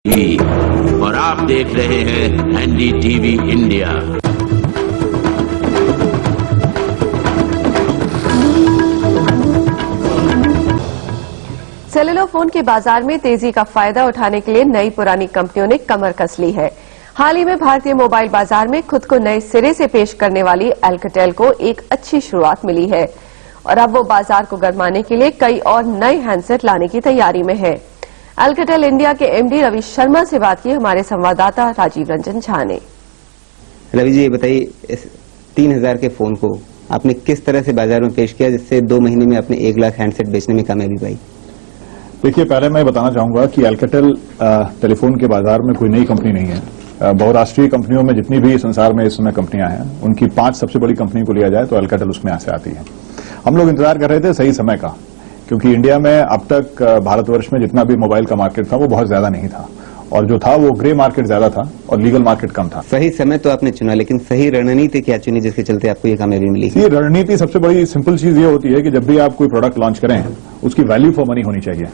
और आप देख रहे हैं एनडीटीवी इंडिया। सेलुलर फोन के बाजार में तेजी का फायदा उठाने के लिए नई पुरानी कंपनियों ने कमर कस ली है। हाल ही में भारतीय मोबाइल बाजार में खुद को नए सिरे से पेश करने वाली अल्काटेल को एक अच्छी शुरुआत मिली है और अब वो बाजार को गरमाने के लिए कई और नए हैंडसेट लाने की तैयारी में है। अल्काटेल इंडिया के एमडी रवि शर्मा से बात की हमारे संवाददाता राजीव रंजन झा ने। रवि जी, ये बताइए, इस 3000 के फोन को आपने किस तरह से बाजार में पेश किया जिससे 2 महीने में आपने 1 लाख हैंडसेट बेचने में कामयाबी पाई? देखिए, पहले मैं बताना चाहूंगा कि अल्काटेल टेलीफोन के बाजार में कोई नई कंपनी नहीं है। बहुराष्ट्रीय कंपनियों में जितनी भी संसार में इस समय कंपनियां हैं, उनकी 5 सबसे बड़ी कंपनी को लिया जाए तो अल्काटेल उसमें से आती है। हम लोग इंतजार कर रहे थे सही समय का, क्योंकि इंडिया में अब तक भारतवर्ष में जितना भी मोबाइल का मार्केट था वो बहुत ज्यादा नहीं था, और जो था वो ग्रे मार्केट ज्यादा था और लीगल मार्केट कम था। सही समय तो आपने चुना, लेकिन सही रणनीति क्या चुनी जिसके चलते आपको ये कामयाबी मिली? ये रणनीति सबसे बड़ी सिंपल चीज ये होती है कि जब भी आप कोई प्रोडक्ट लॉन्च करें उसकी वैल्यू फॉर मनी होनी चाहिए,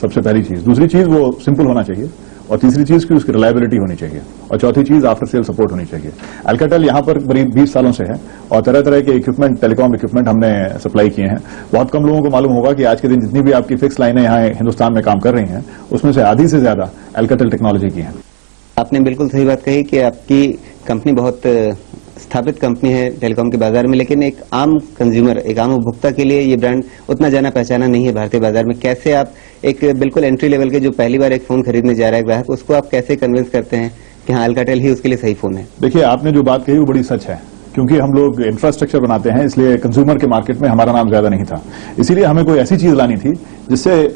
सबसे पहली चीज। दूसरी चीज वो सिंपल होना चाहिए, और तीसरी चीज की उसकी रिलायबिलिटी होनी चाहिए, और चौथी चीज आफ्टर सेल सपोर्ट होनी चाहिए। अल्काटेल यहां पर करीब 20 सालों से है और तरह तरह के इक्विपमेंट, टेलीकॉम इक्विपमेंट हमने सप्लाई किए हैं। बहुत कम लोगों को मालूम होगा कि आज के दिन जितनी भी आपकी फिक्स लाइनें यहाँ हिंदुस्तान में काम कर रही हैं, उसमें से आधी से ज्यादा अल्काटेल टेक्नोलॉजी की है। आपने बिल्कुल सही बात कही कि आपकी कंपनी बहुत स्थापित कंपनी है टेलीकॉम के बाजार में, लेकिन एक आम कंज्यूमर, एक आम उपभोक्ता के लिए ये ब्रांड उतना जाना पहचाना नहीं है भारतीय बाजार में। कैसे आप एक बिल्कुल एंट्री लेवल के जो पहली बार एक फोन खरीदने जा रहा है ग्राहक, उसको आप कैसे कन्विंस करते हैं कि हाँ, अल्काटेल ही उसके लिए सही फोन है? देखिए, आपने जो बात कही वो बड़ी सच है, क्योंकि हम लोग इंफ्रास्ट्रक्चर बनाते हैं, इसलिए कंज्यूमर के मार्केट में हमारा नाम ज्यादा नहीं था। इसीलिए हमें कोई ऐसी चीज लानी थी जिससे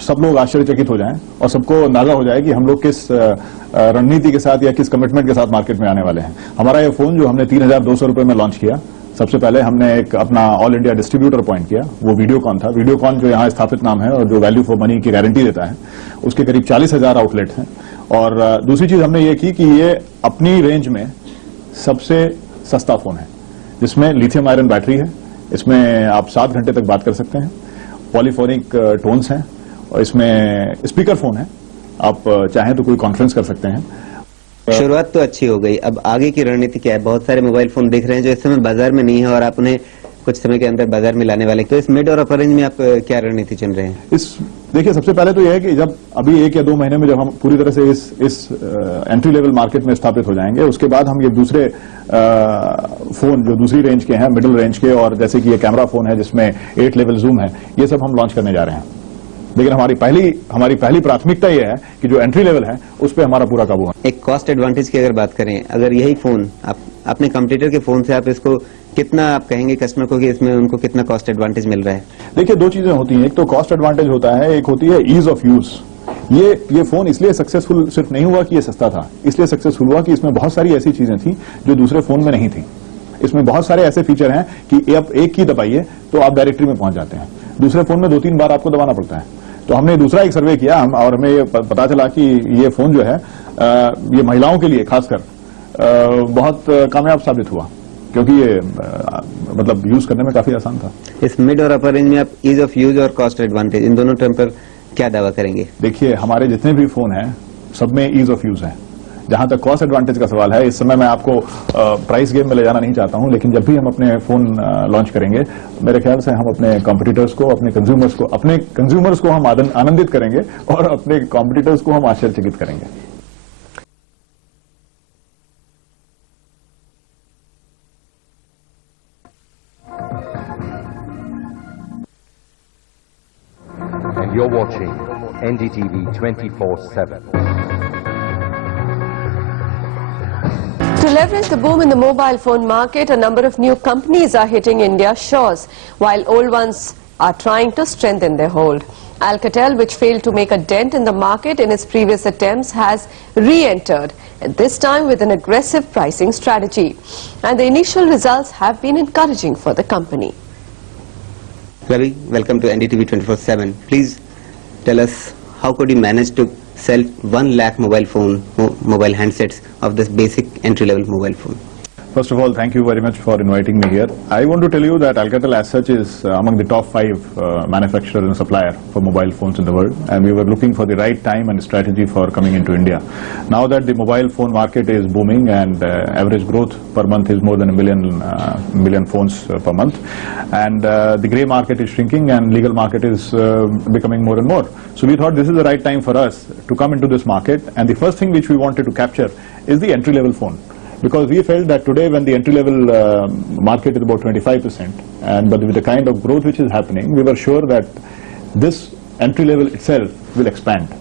सब लोग आश्चर्यचकित हो जाएं और सबको अंदाजा हो जाए कि हम लोग किस रणनीति के साथ या किस कमिटमेंट के साथ मार्केट में आने वाले हैं। हमारा ये फोन जो हमने 3200 रुपए में लॉन्च किया, सबसे पहले हमने एक अपना ऑल इंडिया डिस्ट्रीब्यूटर अपॉइंट किया, वो वीडियोकॉन था। वीडियोकॉन जो यहाँ स्थापित नाम है और जो वैल्यू फॉर मनी की गारंटी देता है, उसके करीब 40,000 आउटलेट हैं। और दूसरी चीज हमने ये की कि ये अपनी रेंज में सबसे सस्ता फोन है, जिसमें लिथियम आयरन बैटरी है, इसमें आप 7 घंटे तक बात कर सकते हैं, पॉलीफोनिक टोन्स हैं, और इसमें स्पीकर फोन है, आप चाहें तो कोई कॉन्फ्रेंस कर सकते हैं। शुरुआत तो अच्छी हो गई, अब आगे की रणनीति क्या है? बहुत सारे मोबाइल फोन दिख रहे हैं जो इस समय बाजार में नहीं है और आप उन्हें कुछ समय के अंदर बाजार में लाने वाले, तो इस मिड और अपर रेंज में आप क्या रणनीति चुन रहे हैं? देखिए, सबसे पहले तो यह है कि जब अभी 1 या 2 महीने में जब हम पूरी तरह से इस एंट्री लेवल मार्केट में स्थापित हो जाएंगे, उसके बाद हम ये दूसरे फोन जो दूसरी रेंज के हैं, मिडिल रेंज के, और जैसे कि ये कैमरा फोन है जिसमें 8 लेवल जूम है, ये सब हम लॉन्च करने जा रहे हैं। लेकिन हमारी पहली प्राथमिकता यह है कि जो एंट्री लेवल है उस पर हमारा पूरा काबू है। एक कॉस्ट एडवांटेज की अगर बात करें, अगर यही फोन अपने कंपटीटर के फोन से आप इसको कितना आप कहेंगे कस्टमर को कि इसमें उनको कितना कॉस्ट एडवांटेज मिल रहा है? देखिए, 2 चीजें होती हैं, एक तो कॉस्ट एडवांटेज होता है, एक होती है ईज ऑफ यूज। ये फोन इसलिए सक्सेसफुल सिर्फ नहीं हुआ कि ये सस्ता था, इसलिए सक्सेसफुल हुआ कि इसमें बहुत सारी ऐसी चीजें थी जो दूसरे फोन में नहीं थी। इसमें बहुत सारे ऐसे फीचर हैं कि आप एक की दबाइए तो आप डायरेक्टरी में पहुंच जाते हैं, दूसरे फोन में 2-3 बार आपको दबाना पड़ता है। तो हमने दूसरा एक सर्वे किया और हमें ये पता चला कि ये फोन जो है ये महिलाओं के लिए खासकर बहुत कामयाब साबित हुआ, क्योंकि ये मतलब यूज करने में काफी आसान था। इस मिड और अपर रेंज में आप ईज ऑफ यूज और कॉस्ट एडवांटेज, इन दोनों टर्म पर क्या दावा करेंगे? देखिए, हमारे जितने भी फोन हैं सब में ईज ऑफ यूज है। जहां तक कॉस्ट एडवांटेज का सवाल है, इस समय मैं आपको प्राइस गेम में ले जाना नहीं चाहता हूं, लेकिन जब भी हम अपने फोन लॉन्च करेंगे, मेरे ख्याल से हम अपने कॉम्पिटिटर्स को, अपने कंज्यूमर्स को हम आनंदित करेंगे और अपने कॉम्पिटिटर्स को हम आश्चर्यचकित करेंगे। And you're watching NDTV 24/7. To leverage the boom in the mobile phone market, a number of new companies are hitting India's shores, while old ones are trying to strengthen their hold. Alcatel, which failed to make a dent in the market in its previous attempts, has re-entered, and this time with an aggressive pricing strategy. And the initial results have been encouraging for the company. Ravi, welcome to NDTV 24/7. Please tell us, how could you manage to sell 1 lakh mobile handsets of this basic entry-level mobile phone? First of all, thank you very much for inviting me here. I want to tell you that Alcatel as such is among the top 5 manufacturer and supplier for mobile phones in the world, and we were looking for the right time and strategy for coming into India. Now that the mobile phone market is booming and average growth per month is more than a million phones per month, and the grey market is shrinking and legal market is becoming more and more. So we thought this is the right time for us to come into this market, and the first thing which we wanted to capture is the entry-level phone. Because we felt that today when the entry-level market is about 25%, but with the kind of growth which is happening, we were sure that this entry-level itself will expand.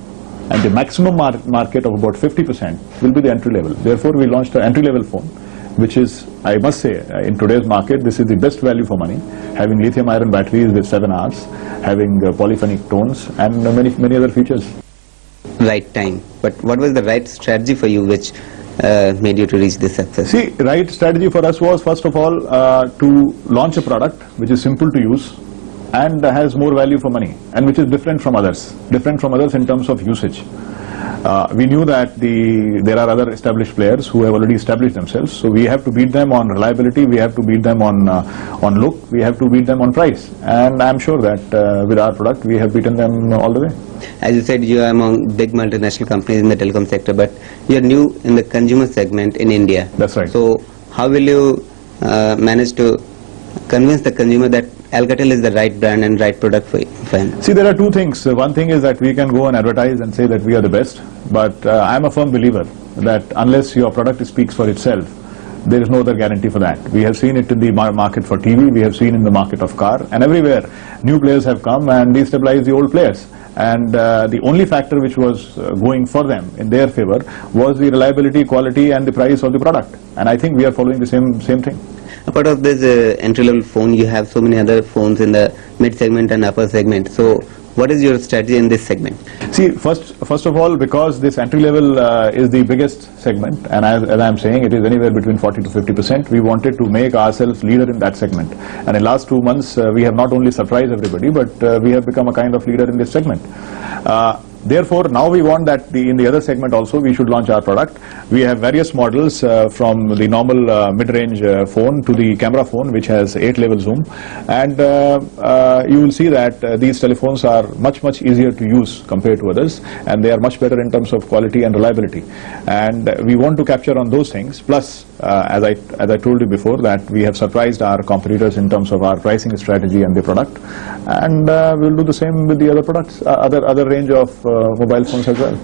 And the maximum market of about 50% will be the entry-level. Therefore, we launched an entry-level phone, which is, I must say, in today's market, this is the best value for money, having lithium-ion batteries with 7 hours, having polyphonic tones, and many other features. Right time. But what was the right strategy for you which made you to reach this success? See, right strategy for us was, first of all, to launch a product which is simple to use and has more value for money, and which is different from others in terms of usage. We knew that there are other established players who have already established themselves, so we have to beat them on reliability, we have to beat them on look, we have to beat them on price, and I'm sure that with our product we have beaten them all the way. As you said, you are among big multinational companies in the telecom sector, but you are new in the consumer segment in India. That's right. So how will you manage to convince the consumer that Alcatel is the right brand and right product for him? See, there are two things. One thing is that we can go and advertise and say that we are the best, but I'm a firm believer that unless your product speaks for itself, there is no other guarantee for that. We have seen it in the market for TV, we have seen in the market of car, and everywhere new players have come and destabilized the old players. And the only factor which was going for them in their favor was the reliability, quality, and the price of the product. And I think we are following the same thing. Apart of this entry-level phone, you have so many other phones in the mid-segment and upper segment. So what is your strategy in this segment? See, first of all, because this entry level is the biggest segment, and as I'm saying, it is anywhere between 40 to 50%, we wanted to make ourselves leader in that segment. And in last 2 months, we have not only surprised everybody, but we have become a kind of leader in this segment. Therefore, now we want that in the other segment also we should launch our product. We have various models from the normal mid-range phone to the camera phone which has 8-level zoom, and you will see that these telephones are much easier to use compared to others, and they are much better in terms of quality and reliability. And we want to capture on those things. Plus, as I told you before, that we have surprised our competitors in terms of our pricing strategy and the product, and we'll do the same with the other products, other range of mobile phones as well.